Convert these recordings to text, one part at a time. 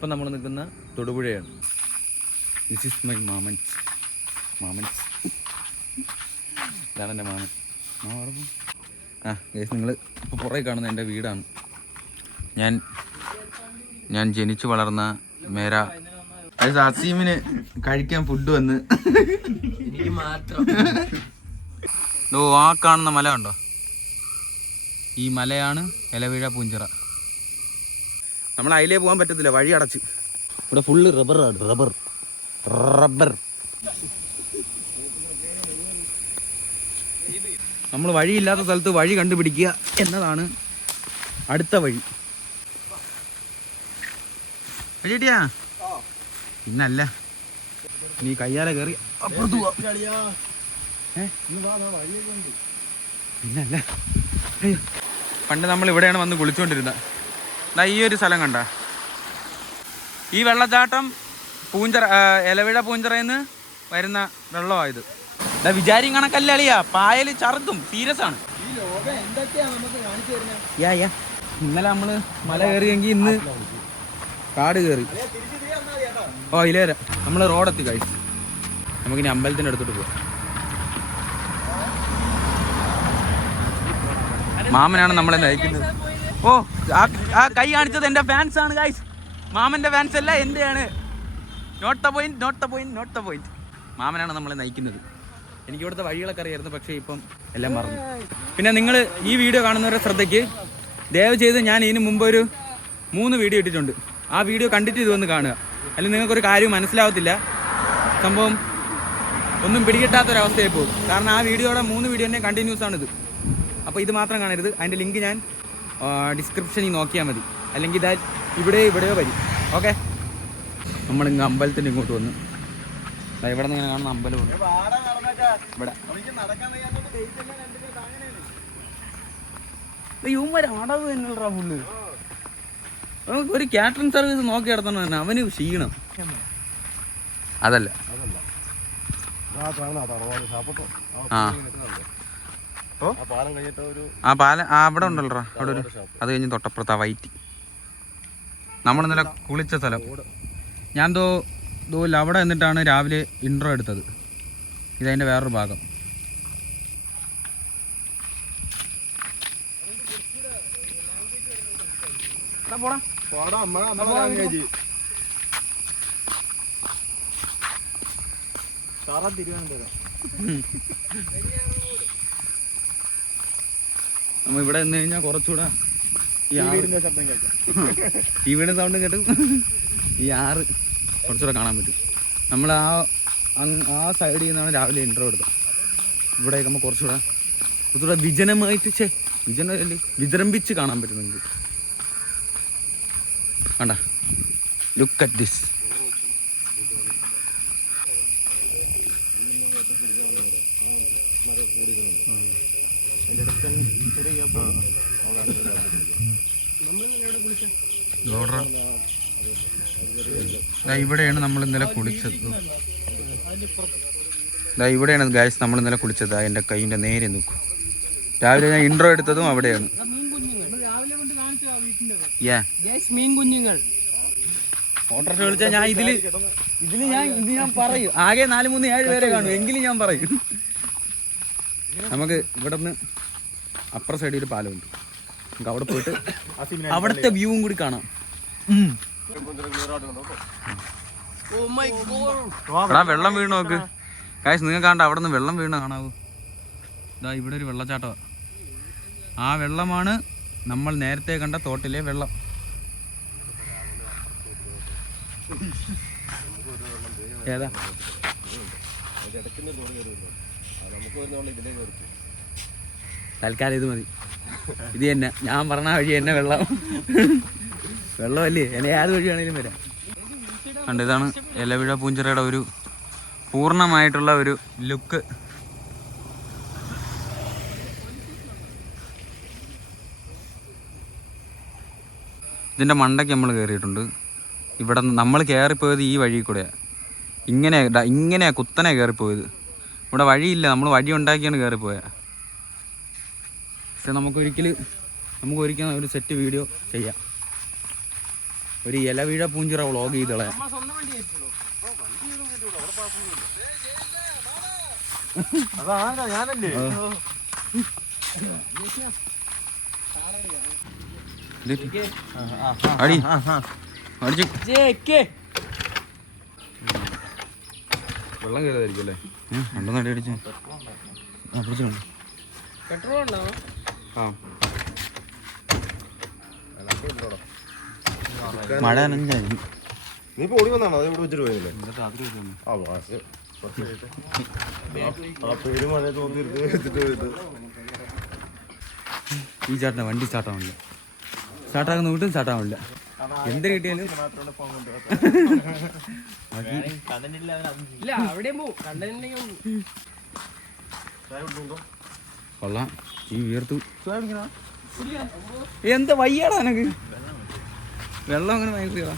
ഇപ്പം നമ്മൾ നിൽക്കുന്ന തൊടുപുഴയാണ്. ദിസ് ഈസ് മൈ മാമൻസ്. ഇതാണ് എൻ്റെ മാമൻ. ഗൈസ്, നിങ്ങൾ ഇപ്പോൾ പുറകെ കാണുന്ന എൻ്റെ വീടാണ്. ഞാൻ ജനിച്ചു വളർന്ന മേര. അസീമിന് കഴിക്കാൻ ഫുഡ് വന്ന് എനിക്ക് മാത്രം. ആ കാണുന്ന മല കണ്ടോ? ഈ മലയാണ് ഇലവീഴ പൂഞ്ചിറ. നമ്മൾ അതിലേ പോകാൻ പറ്റത്തില്ല, വഴി അടച്ച്. ഇവിടെ ഫുള്ള് റബ്ബറാണ്. റബ്ബർ. നമ്മൾ വഴിയില്ലാത്ത സ്ഥലത്ത് വഴി കണ്ടുപിടിക്കുക എന്നതാണ് അടുത്ത വഴി. വഴിയിട്ടിയാ ഇന്നല്ല, നീ കയ്യാലെ കയറി അപ്പുറത്ത് പോവാ. പിന്നല്ല, പണ്ട് നമ്മൾ ഇവിടെയാണ് വന്ന് കുളിച്ചുകൊണ്ടിരുന്നത്. ഈ ഒരു സ്ഥലം കണ്ട, ഈ വെള്ളച്ചാട്ടം പൂഞ്ചിറ, ഇലവിഴ പൂഞ്ചിറയിൽ വരുന്ന വെള്ളമായത്. വിചാരിയും കണക്കല്ല അളിയാ, പായല് ചറുക്കും, സീരിയസ് ആണ്. ഇന്നലെ നമ്മള് മല കയറിയെങ്കിൽ ഇന്ന് കാട് കയറി. ഇല്ലേരാ, നമ്മള് റോഡെത്തി കഴിച്ചു. നമുക്കിനി അമ്പലത്തിന്റെ അടുത്തോട്ട് പോവാം. മാമനാണ് നമ്മളെ നയിക്കുന്നത്. ആ കൈ കാണിച്ചത് എൻ്റെ ഫാൻസ് ആണ് ഗൈസ്. മാമന്റെ ഫാൻസ് അല്ല, എന്റെയാണ്. Not the point. മാമനാണ് നമ്മളെ നയിക്കുന്നത്. എനിക്ക് ഇവിടുത്തെ വഴികളൊക്കെ അറിയായിരുന്നു, പക്ഷേ ഇപ്പം എല്ലാം മറന്നു. പിന്നെ നിങ്ങൾ ഈ വീഡിയോ കാണുന്നവരുടെ ശ്രദ്ധയ്ക്ക് ദയവ് ചെയ്ത് ഞാൻ ഇതിന് മുമ്പ് ഒരു 3 വീഡിയോ ഇട്ടിട്ടുണ്ട്. ആ വീഡിയോ കണ്ടിട്ട് ഇതൊന്ന് കാണുക, അല്ലെങ്കിൽ നിങ്ങൾക്കൊരു കാര്യം മനസ്സിലാവത്തില്ല. സംഭവം ഒന്നും പിടികിട്ടാത്തൊരവസ്ഥയായി പോകും. കാരണം ആ വീഡിയോയുടെ 3 വീഡിയോ തന്നെ കണ്ടിന്യൂസ് ആണിത്. അപ്പോൾ ഇത് മാത്രം കാണരുത്. അതിൻ്റെ ലിങ്ക് ഞാൻ ഡിസ്ക്രിപ്ഷനിൽ നോക്കിയാൽ മതി, അല്ലെങ്കിൽ ഇതാ ഇവിടെയോ വരും. ഓക്കെ, നമ്മളിങ്ങ് അമ്പലത്തിൻ്റെ ഇങ്ങോട്ട് വന്ന് ഇവിടെ നിന്ന് ഇങ്ങനെ കാണുന്ന അമ്പലമുണ്ട്. ഇവിടെ അടവ് തന്നെയുള്ള ഫുള്ള്. ഒരു കാറ്ററിംഗ് സർവീസ് നോക്കി നടത്തണം തന്നെ, അവന് ക്ഷീണം. അതല്ല, ആ പാലം അവിടെ ഉണ്ടല്ലോ, അവിടെ ഒരു, അത് കഴിഞ്ഞ് തൊട്ടപ്പുറത്താ വൈറ്റ്. നമ്മളിന്നലെ കുളിച്ച സ്ഥലം. ഞാൻ അവിടെ നിന്നിട്ടാണ് രാവിലെ ഇൻട്രോ എടുത്തത്. ഇതതിൻ്റെ വേറൊരു ഭാഗം. നമ്മ ഇവിടെ നിന്ന് കഴിഞ്ഞാൽ കുറച്ചുകൂടെ ഈ വീടിന്റെ സൗണ്ട് കേട്ടും ഈ ആറ് കുറച്ചുകൂടെ കാണാൻ പറ്റും. നമ്മൾ ആ സൈഡിൽ നിന്നാണ് രാവിലെ ഇൻട്രോ എടുത്തത്. ഇവിടെയൊക്കെ നമ്മൾ കുറച്ചുകൂടെ വിജനമായിട്ട് വിജൃംഭിച്ച് കാണാൻ പറ്റുന്നുണ്ട്. കണ്ട, ലുക്ക് അറ്റ് ദിസ്. ഇവിടെയാണ് നമ്മൾ ഇന്നലെ കുളിച്ചത്. ഇവിടെയാണ് ഗൈസ് നമ്മൾ ഇന്നലെ കുളിച്ചത്. എൻ്റെ കൈയിൻ്റെ നേരെ നോക്കും. രാവിലെ ഞാൻ ഇൻട്രോ എടുത്തതും അവിടെയാണ്. ഓട്ടോറിക്ഷ വിളിച്ചാൽ ഞാൻ ഇതില് ഞാൻ പറയും. ആകെ 4, 3, 7 പേരെ കാണും, എങ്കിലും ഞാൻ പറയും. നമുക്ക് ഇവിടെ നിന്ന് അപ്പുറ സൈഡിൽ ഒരു പാലമുണ്ട്. നമുക്ക് അവിടെ പോയിട്ട് അവിടുത്തെ വ്യൂവും കൂടി കാണാം. വെള്ളം വീണ് നോക്ക് ഗൈസ്, നിങ്ങൾക്ക് കാണണ്ട, അവിടെ നിന്ന് വെള്ളം വീണ് കാണാവൂ. ഇതാ ഇവിടെ ഒരു വെള്ളച്ചാട്ടമാണ്. ആ വെള്ളമാണ് നമ്മൾ നേരത്തെ കണ്ട തോട്ടിലെ വെള്ളം. ഏതാ? തൽക്കാലം ഇത് മതി. ഇത് തന്നെ ഞാൻ പറഞ്ഞ വഴി തന്നെ വെള്ളമല്ലേ, എന്നെ ഏത് വഴിയാണെങ്കിലും വരാം. കണ്ട്, ഇതാണ് ഇലവിഴ പൂഞ്ചിറയുടെ ഒരു പൂർണ്ണമായിട്ടുള്ള ഒരു ലുക്ക്. ഇതിൻ്റെ മണ്ടയ്ക്ക് നമ്മൾ കയറിയിട്ടുണ്ട്. ഇവിടെ നമ്മൾ കയറിപ്പോയത് ഈ വഴി കൂടെയാണ്. ഇങ്ങനെ കുത്തനെ കയറിപ്പോയത്. ഇവിടെ വഴിയില്ല, നമ്മൾ വഴി ഉണ്ടാക്കിയാണ് കയറിപ്പോയത്. പക്ഷെ നമുക്ക് ഒരിക്കലും ഒരു സെറ്റ് വീഡിയോ ചെയ്യാം. ഒരു ഇല വീഴ പൂഞ്ചിറ വ്ളോഗ് ചെയ്തോളെ. വെള്ളം കയറിയായിരിക്കും അല്ലേ? രണ്ടു നടി അടിച്ചു. മഴ നനഞ്ഞായിരുന്നു. നീ ഇപ്പൊ ഓടി വന്നാണോ? അത് ഇവിടെ വെച്ചിട്ട് പോയതല്ലേ? ഈ ചേട്ടനെ വണ്ടി സ്റ്റാർട്ടാവില്ല. സ്റ്റാർട്ടാകുന്ന വീട്ടും സ്റ്റാർട്ടാവില്ല. എന്ത് കിട്ടിയാലും കൊള്ളാം. ഈ വീർത്തു എന്താ വയ്യാടാ എനക്ക്. വെള്ളം അങ്ങനെ ഭയങ്കര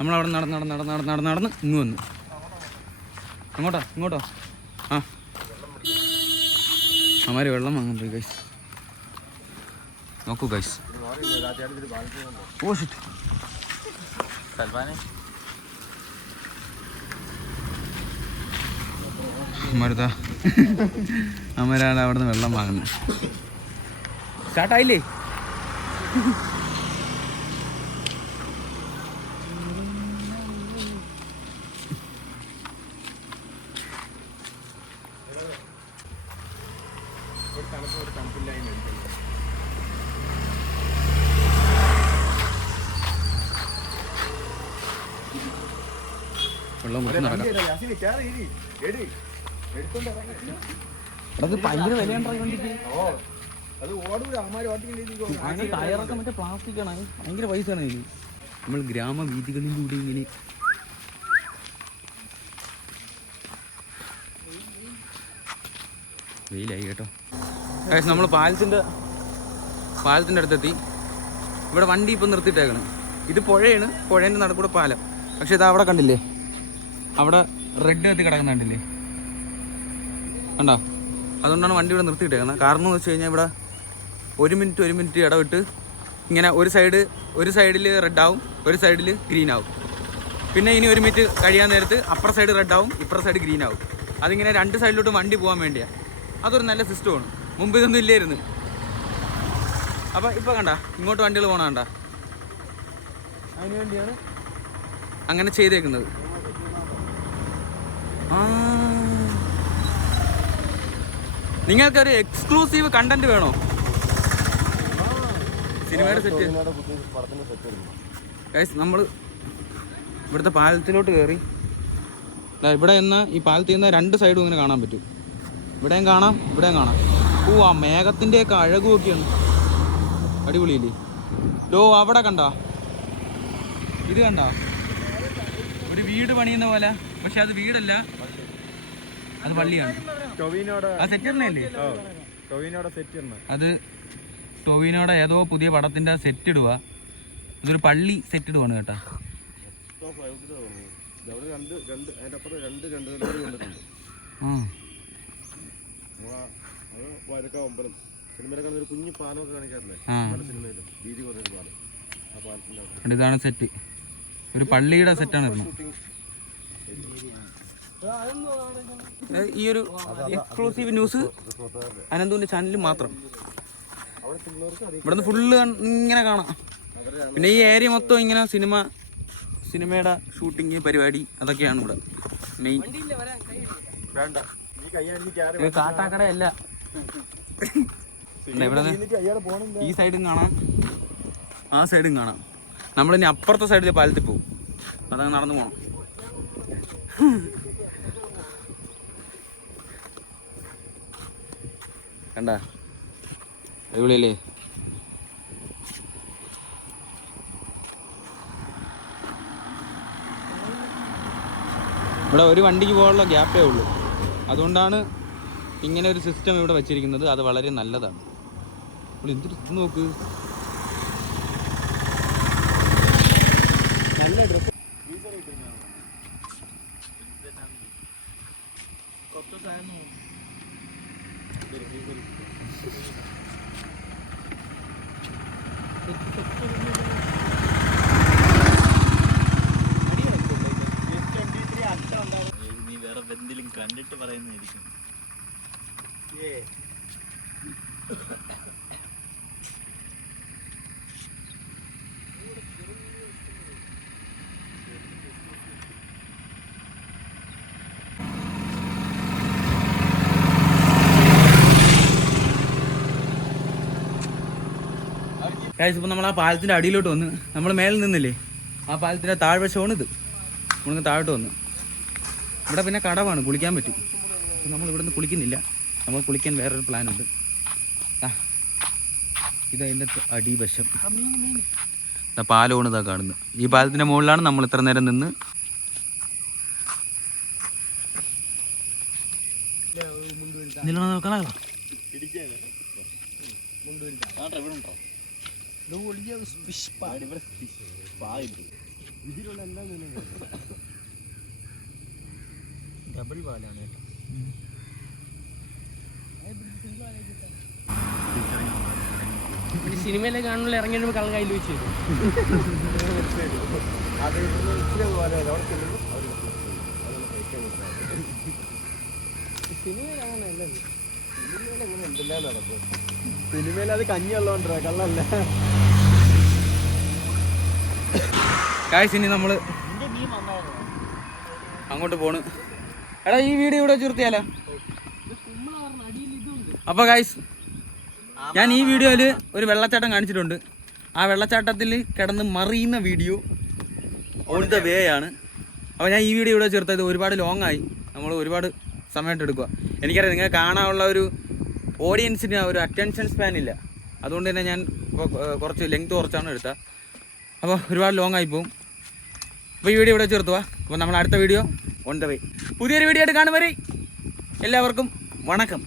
നമ്മളവിടെ നടന്ന് ഇങ്ങ് വന്നു. ഇങ്ങോട്ടോ ആ അമാര് വെള്ളം വാങ്ങാൻ പോയി ഗൈസ്. നോക്കൂ ഗൈസ്. Oh shit. അമരാണ് അവിടെ നിന്ന് വെള്ളം വാങ്ങുന്നത്. സ്റ്റാർട്ടായില്ലേ? വെള്ളം ഭയങ്കര വിലയുണ്ടായി വണ്ടിക്ക്. ടയറൊക്കെ മറ്റേ പ്ലാസ്റ്റിക്കാണ്. ഭയങ്കര പൈസയാണ് ഇതിന്. നമ്മൾ ഗ്രാമവീഥികളിലൂടെ ഇങ്ങനെ വെയിലായി കേട്ടോ. നമ്മൾ പാലത്തിൻ്റെ അടുത്തെത്തി. ഇവിടെ വണ്ടി ഇപ്പം നിർത്തിയിട്ടേക്കണം. ഇത് പുഴയാണ്. പുഴേൻ്റെ നടുക്കൂടെ പാലം. പക്ഷെ ഇത് അവിടെ കണ്ടില്ലേ, അവിടെ റെഡ് കത്തി കിടക്കുന്ന കണ്ടില്ലേ, കണ്ടോ? അതുകൊണ്ടാണ് വണ്ടി ഇവിടെ നിർത്തിയിട്ടേക്കുന്നത്. കാരണം എന്ന് വെച്ച് കഴിഞ്ഞാൽ ഇവിടെ ഒരു മിനിറ്റ് ഇടവിട്ട് ഇങ്ങനെ ഒരു സൈഡിൽ റെഡ് ആവും, ഒരു സൈഡിൽ ഗ്രീൻ ആവും. പിന്നെ ഇനി ഒരു മിനിറ്റ് കഴിയാൻ നേരത്ത് അപ്പുറ സൈഡ് റെഡ് ആവും, ഇപ്പുറ സൈഡ് ഗ്രീൻ ആവും. അതിങ്ങനെ രണ്ട് സൈഡിലോട്ട് വണ്ടി പോകാൻ വേണ്ടിയാണ്. അതൊരു നല്ല സിസ്റ്റമാണ്. മുമ്പ് ഇതൊന്നും ഇല്ലായിരുന്നു. അപ്പം ഇപ്പം കണ്ട ഇങ്ങോട്ട് വണ്ടികൾ പോകണ കണ്ട, അതിന് വേണ്ടിയാണ് അങ്ങനെ ചെയ്തേക്കുന്നത്. നിങ്ങൾക്കൊരു എക്സ്ക്ലൂസീവ് കണ്ടന്റ് വേണോ? സിനിമയുടെ സെറ്റ് ഗൈസ്. നമ്മൾ ഇവിടുത്തെ പാലത്തിലോട്ട് കയറി. ഇവിടെ നിന്ന് ഈ പാലത്തിൽ നിന്ന് രണ്ട് സൈഡും ഇങ്ങനെ കാണാൻ പറ്റും. ഇവിടെയും കാണാം, ഇവിടെയും കാണാം. ആ മേഘത്തിൻ്റെയൊക്കെ അഴകുമൊക്കെയാണ്. അടിപൊളിയില്ലേ? അവിടെ കണ്ട, ഇത് കണ്ട, ഒരു വീട് പണിയുന്ന പോലെ. പക്ഷെ അത് വീടല്ല, അത് പള്ളിയാണ്. അത് ടൊവിനോടെ ഏതോ പുതിയ പടത്തിന്റെ സെറ്റ് ഇടുക. ഇതൊരു പള്ളി സെറ്റ് ഇടുവാണ് കേട്ടാ. ഇതാണ് സെറ്റ്. ഒരു പള്ളിയുടെ സെറ്റാണ് ഇരുന്നത്. ഈ ഒരു എക്സ്ക്ലൂസീവ് ന്യൂസ് അനന്തുവിന്റെ ചാനലിൽ മാത്രം. ഇവിടുന്ന് ഫുള്ള് ഇങ്ങനെ കാണാം. പിന്നെ ഈ ഏരിയ മൊത്തം ഇങ്ങനെ സിനിമയുടെ ഷൂട്ടിങ് പരിപാടി അതൊക്കെയാണ് ഇവിടെ മെയിൻ. കാട്ടാക്കടയല്ല. ഇവിടെ ഈ സൈഡും കാണാം, ആ സൈഡും കാണാം. നമ്മളിനി അപ്പുറത്തെ സൈഡിൽ പാലത്തിൽ പോകും. അതങ്ങ് നടന്നു പോകണം. കണ്ട അടിപൊളിയല്ലേ? ഇവിടെ ഒരു വണ്ടിക്ക് പോകാനുള്ള ഗ്യാപ്പേ ഉള്ളൂ. അതുകൊണ്ടാണ് ഇങ്ങനെ ഒരു സിസ്റ്റം ഇവിടെ വെച്ചിരിക്കുന്നത്. അത് വളരെ നല്ലതാണ്. ഇവിടെ എന്തൊരു നോക്ക്. നീ വേറെ എന്തെങ്കിലും കണ്ടിട്ട് പറയുന്നതായിരിക്കും. ഇപ്പം നമ്മൾ ആ പാലത്തിൻ്റെ അടിയിലോട്ട് വന്ന് നമ്മൾ മേളിൽ നിന്നില്ലേ ആ പാലത്തിൻ്റെ താഴ്വശമാണ് ഇത്. നമ്മളിന്ന് താഴോട്ട് വന്ന് ഇവിടെ പിന്നെ കടവാണ്, കുളിക്കാൻ പറ്റും. അപ്പം നമ്മൾ ഇവിടെ നിന്ന് കുളിക്കുന്നില്ല, നമ്മൾ കുളിക്കാൻ വേറൊരു പ്ലാനുണ്ട്. ആ ഇതതിൻ്റെ അടിവശം പാലമാണ് ഇതാ കാണുന്നത്. ഈ പാലത്തിൻ്റെ മുകളിലാണ് നമ്മൾ ഇത്ര നേരം നിന്ന്. കാണാം ഡബിൾ പാലാണ് കേട്ടോ. സിനിമയിലെ കാണുമ്പോൾ ഇറങ്ങി കള്ളം കയ്യിൽ വെച്ച് സിനിമയിൽ അത് കഞ്ഞിയുള്ളതുകൊണ്ടാ കള്ളല്ല. കായ്സ് ഇനി നമ്മൾ അങ്ങോട്ട് പോണ്. എടാ ഈ വീഡിയോ ഇവിടെ ചുരുത്തിയാലോ? അപ്പോൾ കായ്സ് ഞാൻ ഈ വീഡിയോയിൽ ഒരു വെള്ളച്ചാട്ടം കാണിച്ചിട്ടുണ്ട്. ആ വെള്ളച്ചാട്ടത്തിൽ കിടന്ന് മറിയുന്ന വീഡിയോ ഓൺ ദ വേ ആണ്. അപ്പോൾ ഞാൻ ഈ വീഡിയോ ഇവിടെ ചേർത്തത് ഒരുപാട് ലോങ് ആയി, നമ്മൾ ഒരുപാട് സമയമായിട്ട് എടുക്കുക. എനിക്കറിയാം നിങ്ങൾ കാണാനുള്ള ഒരു ഓഡിയൻസിന് ഒരു അറ്റൻഷൻ സ്പാൻ ഇല്ല, അതുകൊണ്ട് തന്നെ ഞാൻ കുറച്ച് ലെങ്ത് കുറച്ചാണ് എടുത്തത്. അപ്പോൾ ഒരുപാട് ലോങ് ആയി പോകും. അപ്പോൾ ഈ വീഡിയോ ഇവിടെ ചേർത്തുക. അപ്പോൾ നമ്മൾ അടുത്ത വീഡിയോ ഓൺ ദ വേ പുതിയൊരു വീഡിയോ ആയിട്ട് കാണും വരെ എല്ലാവർക്കും വണക്കം.